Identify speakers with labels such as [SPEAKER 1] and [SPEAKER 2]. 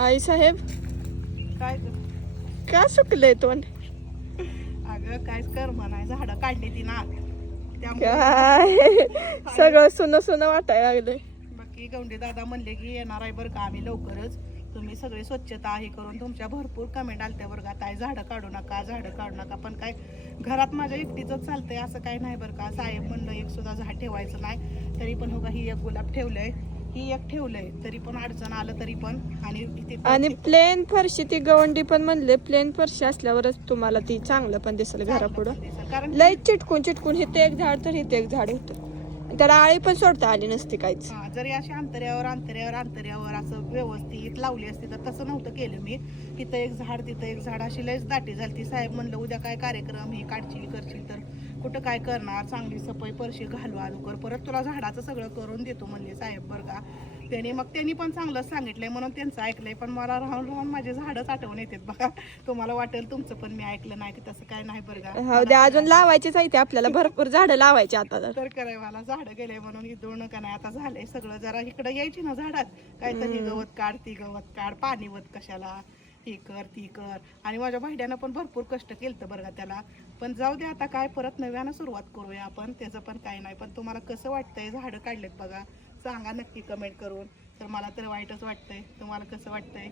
[SPEAKER 1] आई साहेब
[SPEAKER 2] काय
[SPEAKER 1] का सुकलंय तोंड?
[SPEAKER 2] अगं काय कर म्हणाय झाडं काढली ती ना.
[SPEAKER 1] काय? सगळं सुन सुन वाटायला लागलंय.
[SPEAKER 2] बाकी गौंडी दादा म्हणले की येणार आहे बरं का आम्ही लवकरच. तुम्ही सगळी स्वच्छता हे करून तुमच्या भरपूर कमेंट आलत्या बरं का. काय झाडं काढू नका झाडं काढू नका. पण काय घरात माझ्या एकटीच चालतंय असं काय नाही बरं का. साहेब म्हणलं एक सुद्धा झाड ठेवायचं नाही. तरी पण हो का ही एक गुलाब ठेवलंय. ही एक ठेवलंय तरी पण अडचण आलं तरी पण. आणि
[SPEAKER 1] आणि प्लेन फरशी ती गवंडी पण म्हणले प्लेन फरशी असल्यावरच तुम्हाला ती चांगलं पण दिसेल घरापुढं. लय चिटकून चिटकून इथे एक झाड तर इथे एक झाड होतं. त्याला आळी पण सोडता आली नसती काहीच.
[SPEAKER 2] हा, जरी अशी अंतऱ्यावर अंतऱ्यावर अंतऱ्यावर असं व्यवस्थित लावली असती तर तसं नव्हतं केलं मी. तिथं एक झाड तिथं एक झाड अशी लयच दाटी झाली ती साहेब म्हणलं उद्या काय कार्यक्रम हे काढशील करशील तर कुठं काय करणार? चांगली सफाई परशी घालू अगोदर परत तुला झाडाचं सगळं करून देतो म्हणले साहेब बरं का? त्यांनी मग त्यांनी पण चांगलं सांगितलंय म्हणून त्यांचं ऐकलंय पण मला राहून राहून माझे झाडच आठवण येतात बघा. तुम्हाला वाटेल तुमचं पण मी ऐकलं नाही की तसं काय नाही बरं का?
[SPEAKER 1] हा अजून लावायचीच आहे ते आपल्याला. भरपूर झाडं लावायची आता
[SPEAKER 2] तर. कराय मला झाडं गेले म्हणून इथून का नाही आता झालंय सगळं. जरा इकडे यायची ना झाडात. काहीतरी गवत काढ ती गवत काढ पाणी वत कशाला? ती कर ती कर. आणि माझ्या भाड्यानं पण भरपूर कष्ट केलं बरं का त्याला. पण जाऊ दे आता काय परत नव्यानं सुरुवात करूया आपण. त्याचं पण काय नाही. पण तुम्हाला कसं वाटतंय? झाडं काढलेत बघा. सांगा नक्की कमेंट करून. तर मला तर वाईटच वाटतंय. तुम्हाला कसं वाटतंय?